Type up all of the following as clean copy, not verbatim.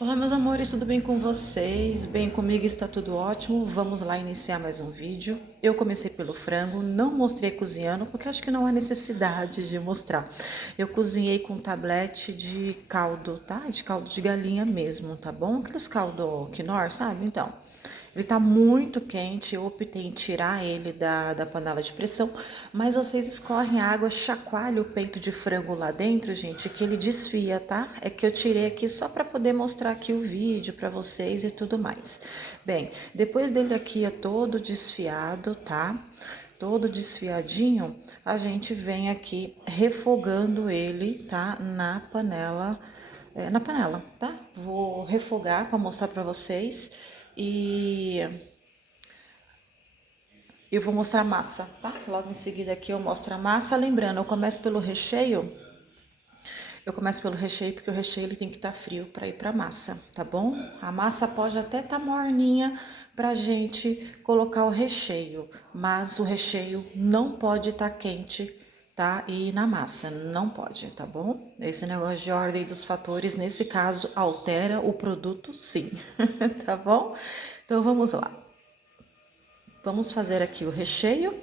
Olá, meus amores, tudo bem com vocês? Bem, comigo está tudo ótimo. Vamos lá iniciar mais um vídeo. Eu comecei pelo frango, não mostrei cozinhando porque acho que não há necessidade de mostrar. Eu cozinhei com tablete de caldo, tá? De caldo de galinha mesmo, tá bom? Aqueles caldo quinor, sabe? Então, ele tá muito quente, eu optei em tirar ele da panela de pressão, mas vocês escorrem a água, chacoalha o peito de frango lá dentro, gente, que ele desfia, tá? É que eu tirei aqui só para poder mostrar aqui o vídeo para vocês e tudo mais. Bem, depois dele aqui é todo desfiado, tá? Todo desfiadinho, a gente vem aqui refogando ele, tá? Na panela, tá? Vou refogar para mostrar para vocês e eu vou mostrar a massa, tá? Logo em seguida aqui eu mostro a massa. Lembrando, eu começo pelo recheio porque o recheio ele tem que estar frio para ir para a massa, tá bom? A massa pode até estar morninha pra gente colocar o recheio, mas o recheio não pode estar quente, tá? E na massa, não pode, tá bom? Esse negócio de ordem dos fatores, nesse caso, altera o produto sim, tá bom? Então vamos lá. Vamos fazer aqui o recheio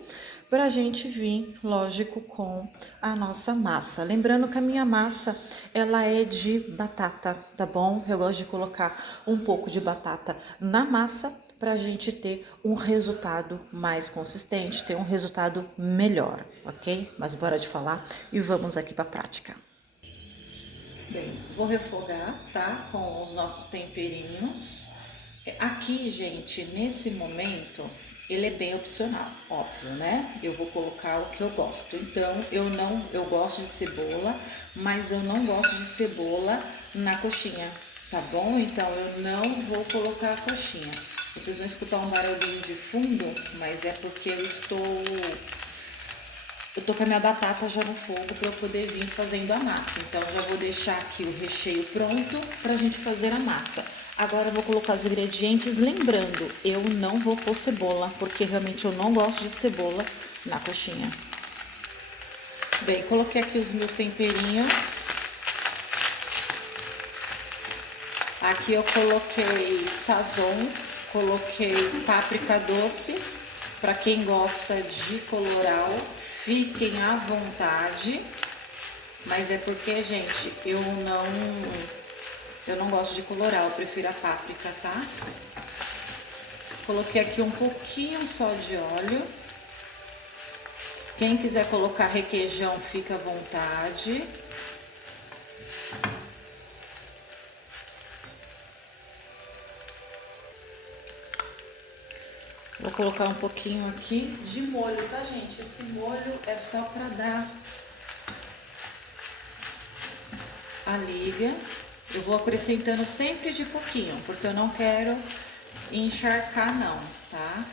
para a gente vir, lógico, com a nossa massa. Lembrando que a minha massa, ela é de batata, tá bom? Eu gosto de colocar um pouco de batata na massa para a gente ter um resultado mais consistente, ter um resultado melhor, ok? Mas bora de falar e vamos aqui para a prática. Bem, vou refogar, tá? Com os nossos temperinhos. Aqui, gente, nesse momento, ele é bem opcional, óbvio, né? Eu vou colocar o que eu gosto. Então, eu gosto de cebola, mas eu não gosto de cebola na coxinha, tá bom? Então, eu não vou colocar a coxinha. Vocês vão escutar um barulhinho de fundo, mas é porque eu tô com a minha batata já no fogo para eu poder vir fazendo a massa. Então, já vou deixar aqui o recheio pronto pra gente fazer a massa. Agora eu vou colocar os ingredientes, lembrando, eu não vou pôr cebola, porque realmente eu não gosto de cebola na coxinha. Bem, coloquei aqui os meus temperinhos. Aqui eu coloquei sazon, coloquei páprica doce. Para quem gosta de coloral, fiquem à vontade. Mas é porque, gente, eu não gosto de coloral, eu prefiro a páprica, tá? Coloquei aqui um pouquinho só de óleo. Quem quiser colocar requeijão, fica à vontade. Vou colocar um pouquinho aqui de molho, tá, gente? Esse molho é só pra dar a liga. Eu vou acrescentando sempre de pouquinho, porque eu não quero encharcar não, tá?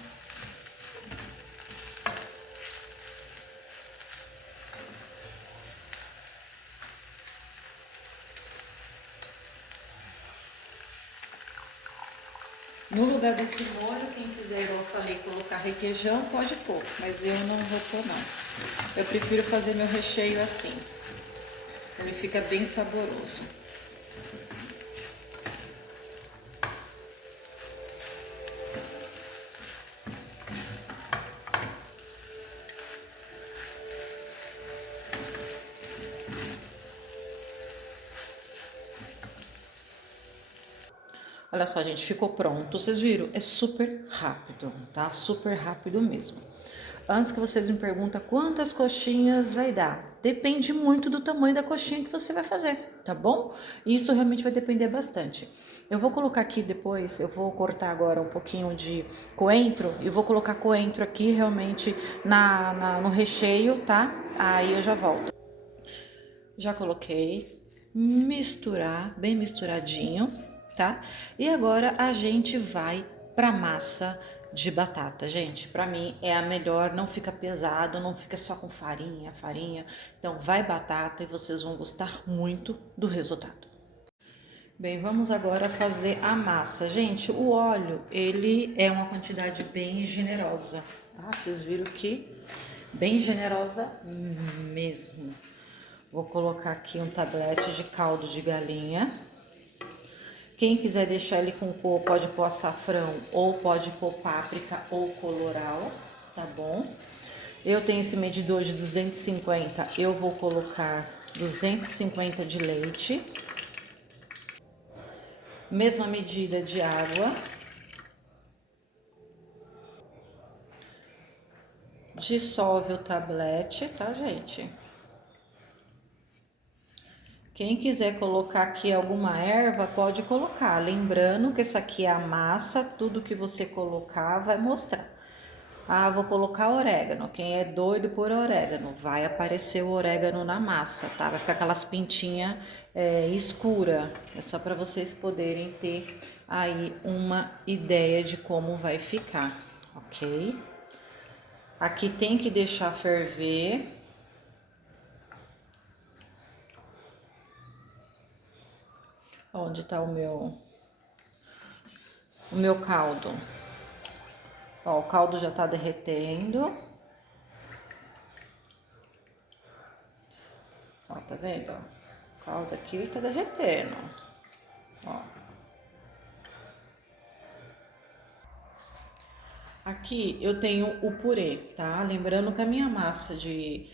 No lugar desse molho, quem quiser, igual eu falei, colocar requeijão, pode pôr, mas eu não vou pôr não. Eu prefiro fazer meu recheio assim, ele fica bem saboroso. Olha só, gente, ficou pronto. Vocês viram? É super rápido, tá? Super rápido mesmo. Antes que vocês me perguntem quantas coxinhas vai dar. Depende muito do tamanho da coxinha que você vai fazer, tá bom? Isso realmente vai depender bastante. Eu vou colocar aqui depois, eu vou cortar agora um pouquinho de coentro e vou colocar coentro aqui realmente no recheio, tá? Aí eu já volto. Já coloquei, misturar, bem misturadinho, tá? E agora a gente vai pra massa de batata, gente. Pra mim é a melhor, não fica pesado, não fica só com farinha, farinha. Então vai batata e vocês vão gostar muito do resultado. Bem, vamos agora fazer a massa. Gente, o óleo, ele é uma quantidade bem generosa, tá? Vocês viram que bem generosa mesmo. Vou colocar aqui um tablete de caldo de galinha. Quem quiser deixar ele com cor, pode pôr açafrão, ou pode pôr páprica ou coloral, tá bom? Eu tenho esse medidor de 250, eu vou colocar 250 de leite. Mesma medida de água. Dissolve o tablete, tá, gente? Quem quiser colocar aqui alguma erva, pode colocar. Lembrando que essa aqui é a massa, tudo que você colocar vai mostrar. Ah, vou colocar orégano. Quem é doido por orégano, vai aparecer o orégano na massa, tá? Vai ficar aquelas pintinhas escura. É só para vocês poderem ter aí uma ideia de como vai ficar, ok? Aqui tem que deixar ferver. Onde tá o meu caldo? Ó, o caldo já tá derretendo. Ó, tá vendo? O caldo aqui tá derretendo. Ó. Aqui eu tenho o purê, tá? Lembrando que a minha massa de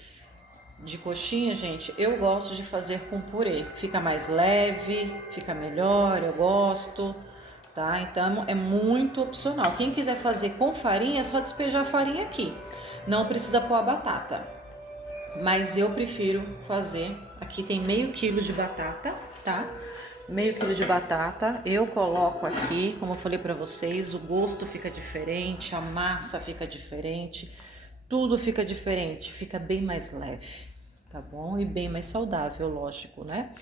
coxinha, gente, eu gosto de fazer com purê. Fica mais leve, fica melhor, eu gosto, tá? Então é muito opcional. Quem quiser fazer com farinha, é só despejar a farinha aqui. Não precisa pôr a batata. Mas eu prefiro fazer, aqui tem meio quilo de batata, tá? Meio quilo de batata, eu coloco aqui, como eu falei pra vocês, o gosto fica diferente, a massa fica diferente, tudo fica diferente, fica bem mais leve, tá bom? E bem mais saudável, lógico, né?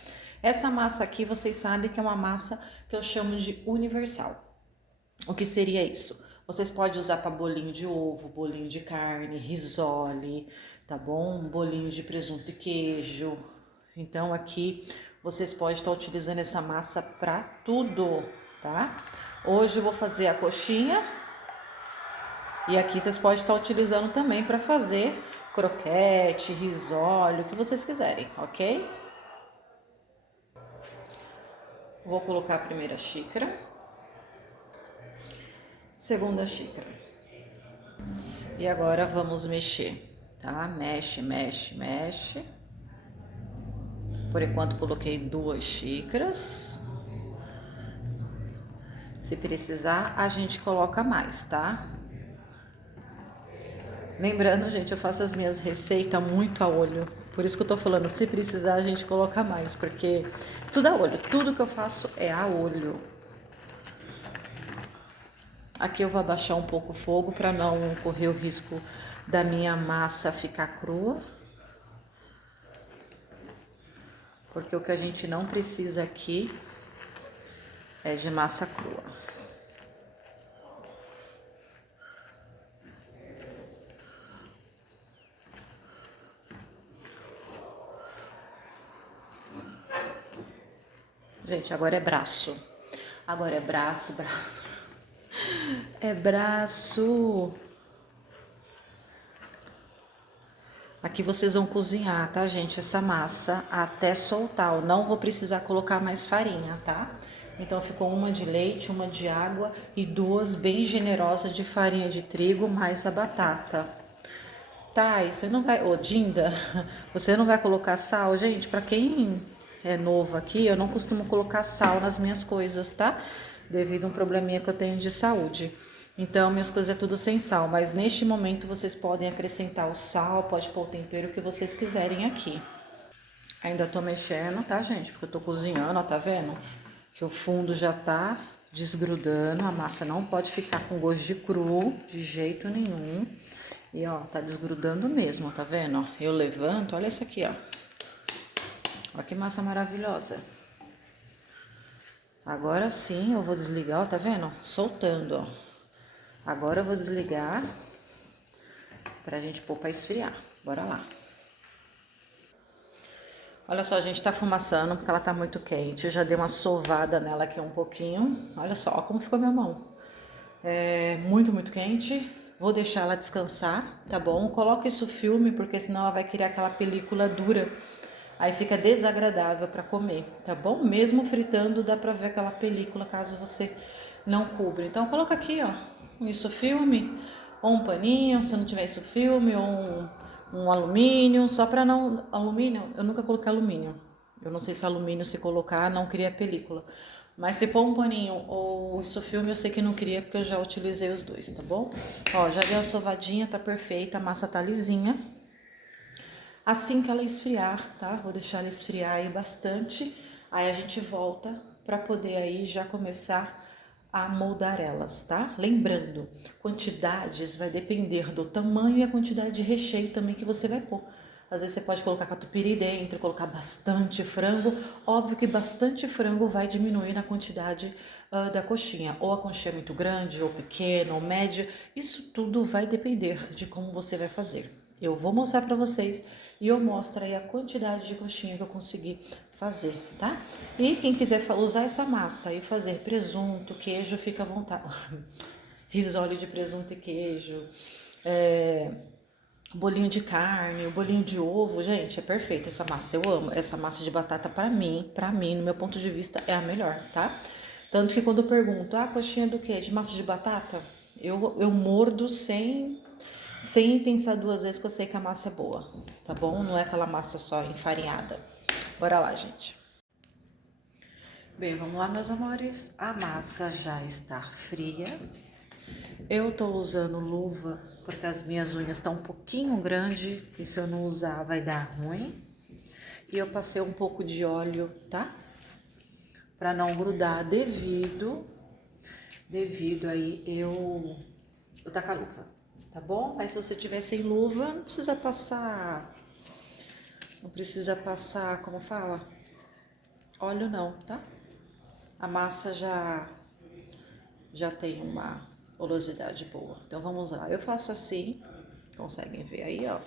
Essa massa aqui, vocês sabem que é uma massa que eu chamo de universal. O que seria isso? Vocês podem usar para bolinho de ovo, bolinho de carne, risole, tá bom? Bolinho de presunto e queijo. Então aqui vocês podem estar utilizando essa massa para tudo, tá? Hoje eu vou fazer a coxinha e aqui vocês podem estar utilizando também para fazer croquete, risole, o que vocês quiserem, ok? Vou colocar a primeira xícara, segunda xícara. E agora vamos mexer, tá? Mexe, mexe, mexe. Por enquanto coloquei 2 xícaras. Se precisar, a gente coloca mais, tá? Lembrando, gente, eu faço as minhas receitas muito a olho. Por isso que eu tô falando, se precisar, a gente coloca mais, porque tudo a olho. Tudo que eu faço é a olho. Aqui eu vou abaixar um pouco o fogo para não correr o risco da minha massa ficar crua. Porque o que a gente não precisa aqui é de massa crua. Gente, agora é braço. Agora é braço, braço. É braço. Aqui vocês vão cozinhar, tá, gente? Essa massa até soltar. Eu não vou precisar colocar mais farinha, tá? Então ficou uma de leite, uma de água e 2 bem generosas de farinha de trigo mais a batata. Tá, e você não vai... Ô, Dinda, você não vai colocar sal? Gente, pra quem é novo aqui, eu não costumo colocar sal nas minhas coisas, tá? Devido a um probleminha que eu tenho de saúde. Então, minhas coisas é tudo sem sal, mas neste momento vocês podem acrescentar o sal, pode pôr o tempero que vocês quiserem aqui. Ainda tô mexendo, tá, gente? Porque eu tô cozinhando, ó, tá vendo? Que o fundo já tá desgrudando, a massa não pode ficar com gosto de cru, de jeito nenhum. E, ó, tá desgrudando mesmo, tá vendo? Eu levanto, olha isso aqui, ó. Olha que massa maravilhosa. Agora sim eu vou desligar, ó, tá vendo? Soltando, ó. Agora eu vou desligar pra gente pôr pra esfriar. Bora lá. Olha só, a gente tá fumaçando porque ela tá muito quente. Eu já dei uma sovada nela aqui um pouquinho. Olha só, ó como ficou minha mão. É muito, muito quente. Vou deixar ela descansar, tá bom? Coloca isso filme, porque senão ela vai criar aquela película dura. Aí fica desagradável para comer, tá bom? Mesmo fritando, dá pra ver aquela película caso você não cubra. Então coloca aqui, ó, isso filme, ou um paninho, se não tiver isso filme, ou um alumínio, só pra não... Alumínio, eu nunca coloquei alumínio. Eu não sei se alumínio se colocar não cria película. Mas se pôr um paninho ou isso filme, eu sei que não cria porque eu já utilizei os dois, tá bom? Ó, já dei a sovadinha, tá perfeita, a massa tá lisinha. Assim que ela esfriar, tá? Vou deixar ela esfriar aí bastante. Aí a gente volta para poder aí já começar a moldar elas, tá? Lembrando, quantidades vai depender do tamanho e a quantidade de recheio também que você vai pôr. Às vezes você pode colocar catupiry dentro, colocar bastante frango. Óbvio que bastante frango vai diminuir na quantidade da coxinha. Ou a coxinha é muito grande, ou pequena, ou média. Isso tudo vai depender de como você vai fazer. Eu vou mostrar para vocês e eu mostro aí a quantidade de coxinha que eu consegui fazer, tá? E quem quiser usar essa massa e fazer presunto, queijo, fica à vontade. Risole de presunto e queijo, bolinho de carne, o bolinho de ovo, gente, é perfeita essa massa. Eu amo essa massa de batata para mim, no meu ponto de vista, é a melhor, tá? Tanto que quando eu pergunto, coxinha do quê? De massa de batata? Eu mordo sem pensar duas vezes que eu sei que a massa é boa, tá bom? Não é aquela massa só enfarinhada. Bora lá, gente. Bem, vamos lá, meus amores. A massa já está fria. Eu tô usando luva porque as minhas unhas estão um pouquinho grandes e se eu não usar vai dar ruim. E eu passei um pouco de óleo, tá? Pra não grudar devido aí eu tá com a luva, tá bom? Mas se você tiver sem luva, não precisa passar, como fala? Óleo não, tá? A massa já tem uma oleosidade boa. Então vamos lá. Eu faço assim, conseguem ver aí, ó.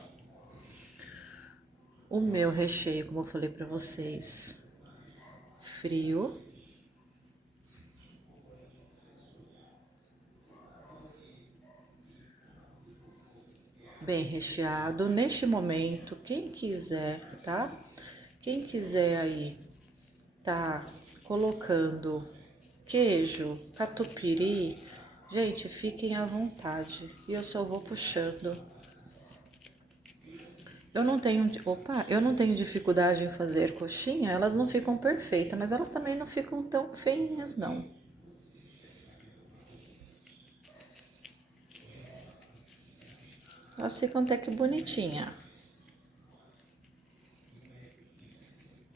O meu recheio, como eu falei pra vocês, frio. Bem recheado. Neste momento, quem quiser, tá? Quem quiser aí tá colocando queijo, catupiry, gente, fiquem à vontade. E eu só vou puxando. Eu não tenho dificuldade em fazer coxinha, elas não ficam perfeitas, mas elas também não ficam tão feinhas, não. Elas ficam até que bonitinha.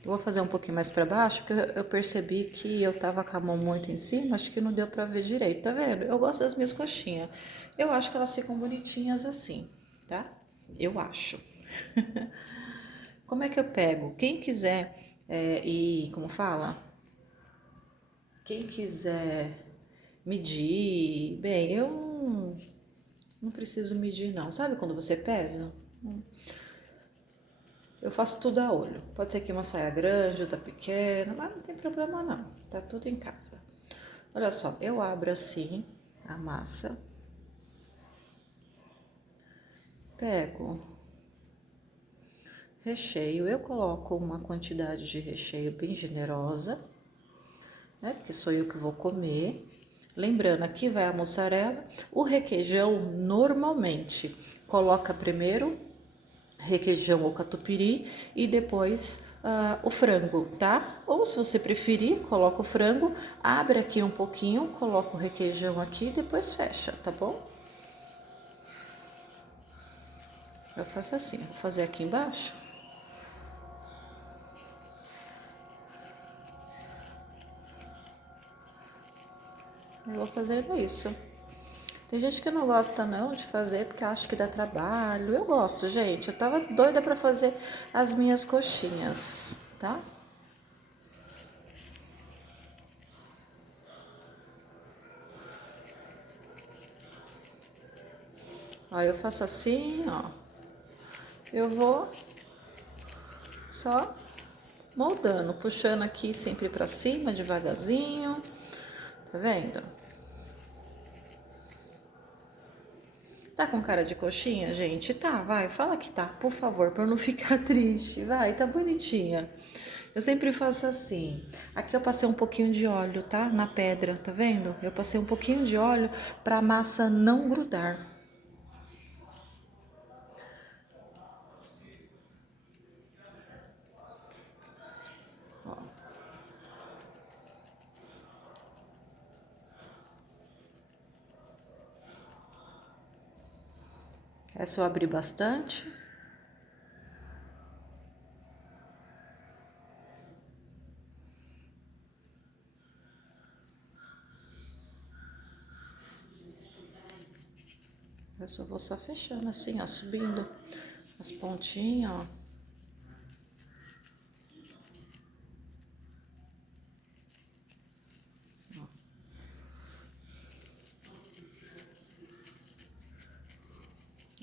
Eu vou fazer um pouquinho mais para baixo, porque eu percebi que eu tava com a mão muito em cima, acho que não deu para ver direito, tá vendo? Eu gosto das minhas coxinhas. Eu acho que elas ficam bonitinhas assim, tá? Eu acho. Como é que eu pego? Quem quiser como fala? Quem quiser medir, bem, eu não preciso medir não. Sabe quando você pesa? Eu faço tudo a olho. Pode ser que uma saia grande, outra pequena, mas não tem problema não. Tá tudo em casa. Olha só, eu abro assim a massa. Pego recheio. Eu coloco uma quantidade de recheio bem generosa, né? Porque sou eu que vou comer. Lembrando, aqui vai a mussarela. O requeijão, normalmente, coloca primeiro requeijão ou catupiry e depois o frango, tá? Ou se você preferir, coloca o frango, abre aqui um pouquinho, coloca o requeijão aqui e depois fecha, tá bom? Eu faço assim, vou fazer aqui embaixo. Eu vou fazer isso. Tem gente que não gosta não de fazer porque acha que dá trabalho. Eu gosto, gente. Eu tava doida pra fazer as minhas coxinhas, tá? Ó, eu faço assim, ó. Eu vou só moldando, puxando aqui sempre pra cima, devagarzinho. Tá vendo? Tá com cara de coxinha, gente? Tá, vai, fala que tá, por favor, pra eu não ficar triste. Vai, tá bonitinha. Eu sempre faço assim. Aqui eu passei um pouquinho de óleo, tá? Na pedra, tá vendo? Eu passei um pouquinho de óleo pra massa não grudar. Ó. Essa eu abri bastante. Eu só vou só fechando assim, ó, subindo as pontinhas, ó.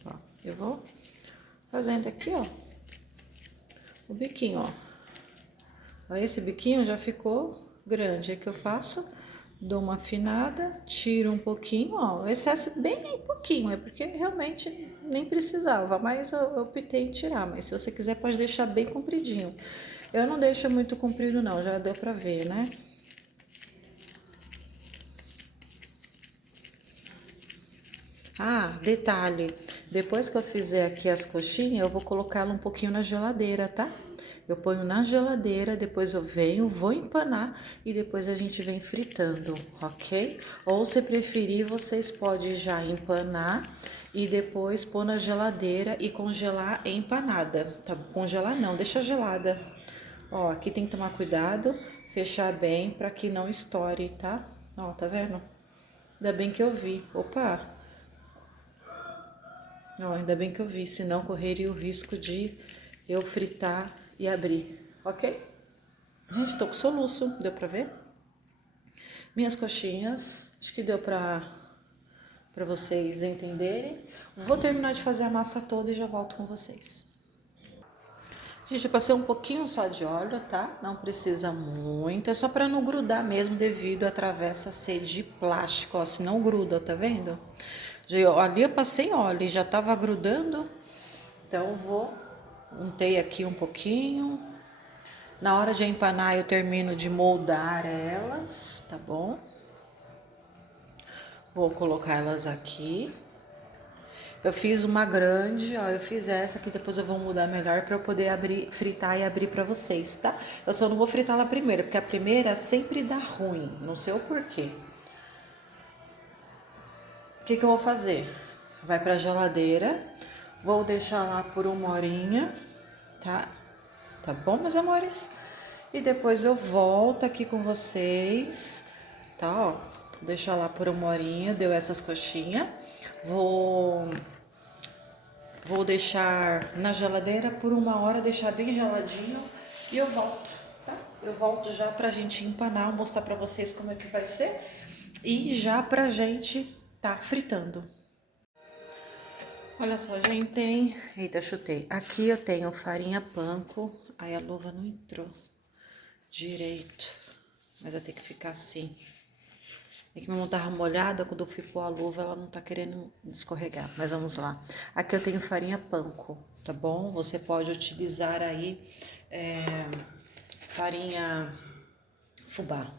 Ó, eu vou fazendo aqui, ó, o biquinho, ó. Ó, esse biquinho já ficou grande. É que eu faço, dou uma afinada, tiro um pouquinho, ó. O excesso bem pouquinho, é porque realmente nem precisava, mas eu optei em tirar. Mas se você quiser, pode deixar bem compridinho. Eu não deixo muito comprido, não, já deu pra ver, né? Ah, detalhe, depois que eu fizer aqui as coxinhas, eu vou colocá-la um pouquinho na geladeira, tá? Eu ponho na geladeira, depois eu venho, vou empanar e depois a gente vem fritando, ok? Ou se preferir, vocês podem já empanar e depois pôr na geladeira e congelar empanada, tá? Congelar não, deixa gelada. Ó, aqui tem que tomar cuidado, fechar bem para que não estoure, tá? Ó, tá vendo? Ainda bem que eu vi. Opa! Ó, ainda bem que eu vi, senão correria o risco de eu fritar e abrir, ok? Gente, tô com soluço, deu pra ver? Minhas coxinhas, acho que deu pra vocês entenderem. Vou terminar de fazer a massa toda e já volto com vocês. Gente, eu passei um pouquinho só de óleo, tá? Não precisa muito, é só pra não grudar mesmo devido à travessa ser de plástico, ó, se não gruda, tá vendo? Ali eu passei óleo e já tava grudando, então vou, untei aqui um pouquinho. Na hora de empanar eu termino de moldar elas, tá bom? Vou colocar elas aqui. Eu fiz uma grande, ó, eu fiz essa que depois eu vou mudar melhor para eu poder abrir, fritar e abrir para vocês, tá? Eu só não vou fritar lá primeiro, porque a primeira sempre dá ruim, não sei o porquê. O que que eu vou fazer? Vai pra geladeira, vou deixar lá por uma horinha, tá? Tá bom, meus amores? E depois eu volto aqui com vocês, tá? Ó, vou deixar lá por uma horinha, deu essas coxinhas. Vou deixar na geladeira por uma hora, deixar bem geladinho e eu volto, tá? Eu volto já pra gente empanar, mostrar pra vocês como é que vai ser e já pra gente tá fritando. Olha só, gente, tem... Eita, chutei. Aqui eu tenho farinha panko, aí a luva não entrou direito, mas vai ter que ficar assim. É que minha mão tava molhada, quando eu fui pôr a luva, ela não tá querendo escorregar. Mas vamos lá. Aqui eu tenho farinha panko, tá bom? Você pode utilizar aí farinha fubá.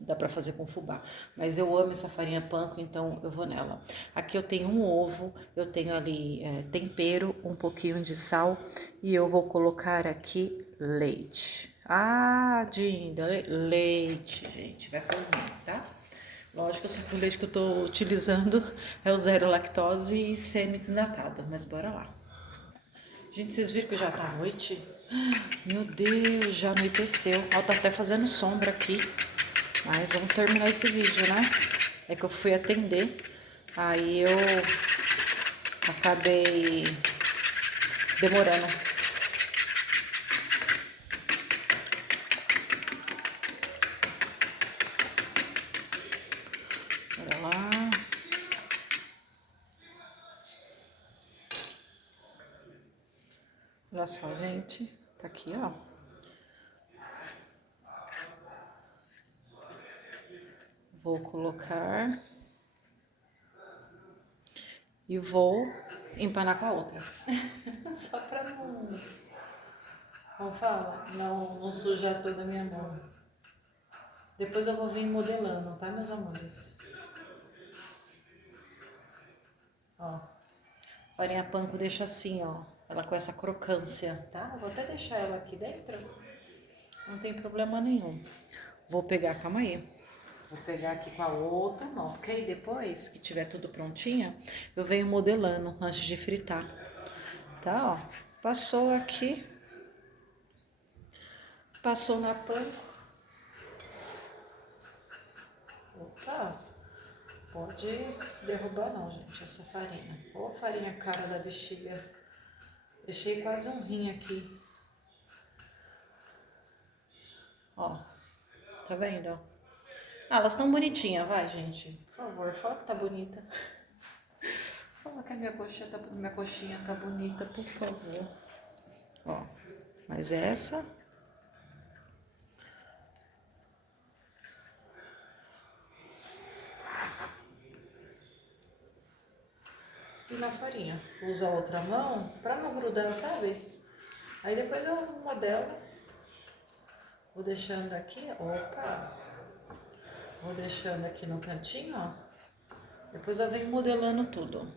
Dá pra fazer com fubá. Mas eu amo essa farinha panko, então eu vou nela. Aqui eu tenho um ovo, eu tenho ali tempero, um pouquinho de sal e eu vou colocar aqui leite. Ah, Dinda, leite, gente, vai por mim, tá? Lógico, que o leite que eu tô utilizando é o zero lactose e semi-desnatado, mas bora lá. Gente, vocês viram que já tá noite? Meu Deus, já anoiteceu. Ó, tá até fazendo sombra aqui. Mas vamos terminar esse vídeo, né? É que eu fui atender, aí eu acabei demorando. Bora lá. Olha só, gente. Tá aqui, ó. Vou colocar. e vou empanar com a outra. Só pra não, como fala, não sujar toda a minha mão. Depois eu vou vir modelando, tá, meus amores? Ó, farinha panko deixa assim, ó, ela com essa crocância, tá? Vou até deixar ela aqui dentro, não tem problema nenhum. Vou pegar, calma aí, vou pegar aqui com a outra mão, porque aí depois que tiver tudo prontinha, eu venho modelando antes de fritar, tá? Ó, passou aqui, passou na panko. Opa, pode derrubar não, gente, essa farinha. Ô, farinha cara da bexiga. Deixei quase um rim aqui. Ó, tá vendo? Ah, elas estão bonitinhas, vai, gente. Por favor, fala que tá bonita. Fala que a minha coxinha tá bonita, por favor. Ó, mas essa... E na farinha. Usa a outra mão pra não grudar, sabe? Aí depois eu modelo. Vou deixando aqui, opa. Vou deixando aqui no cantinho, ó. Depois eu venho modelando tudo.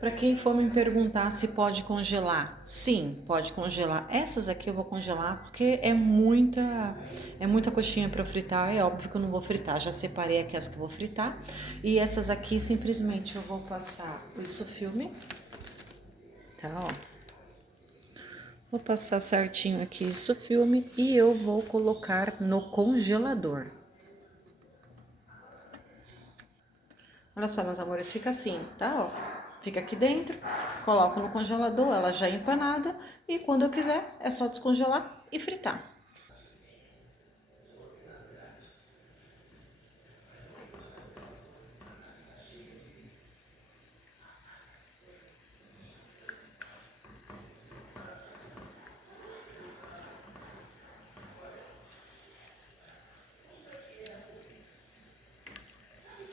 Para quem for me perguntar se pode congelar, sim, pode congelar. Essas aqui eu vou congelar porque é muita coxinha para eu fritar. É óbvio que eu não vou fritar. Já separei aqui as que eu vou fritar. E essas aqui simplesmente eu vou passar isso filme, tá? Ó. Vou passar certinho aqui isso filme e eu vou colocar no congelador. Olha só, meus amores, fica assim, tá? Ó. Fica aqui dentro, coloco no congelador, ela já é empanada, e quando eu quiser é só descongelar e fritar.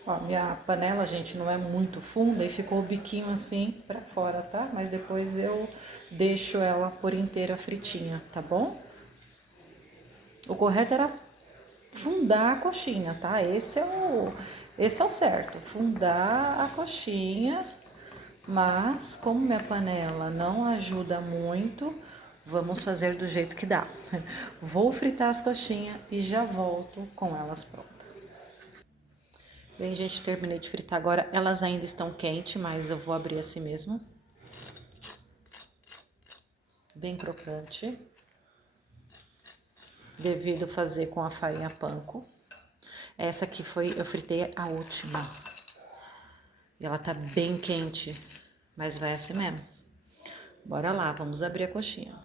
Ó, minha panela, gente, não é muito funda e ficou o biquinho assim pra fora, tá? Mas depois eu deixo ela por inteira fritinha, tá bom? O correto era fundar a coxinha, tá? Esse é o certo, fundar a coxinha, mas como minha panela não ajuda muito, vamos fazer do jeito que dá. Vou fritar as coxinhas e já volto com elas prontas. Bem, gente, terminei de fritar agora. Elas ainda estão quentes, mas eu vou abrir assim mesmo. Bem crocante. Devido fazer com a farinha panko. Essa aqui eu fritei a última. E ela tá bem quente, mas vai assim mesmo. Bora lá, vamos abrir a coxinha.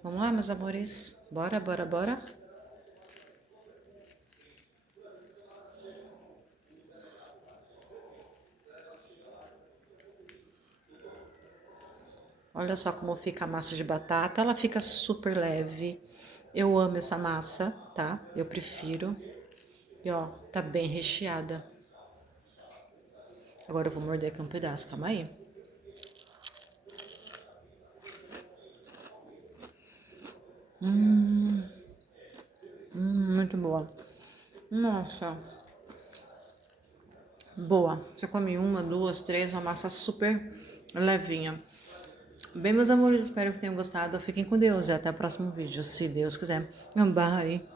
Vamos lá, meus amores? Bora, bora, bora. Olha só como fica a massa de batata. Ela fica super leve. Eu amo essa massa, tá? Eu prefiro. E ó, tá bem recheada. Agora eu vou morder aqui um pedaço, calma aí. Muito boa. Nossa. Boa. Você come uma, duas, três, uma massa super levinha. Bem, meus amores, espero que tenham gostado. Fiquem com Deus e até o próximo vídeo, se Deus quiser. Bye.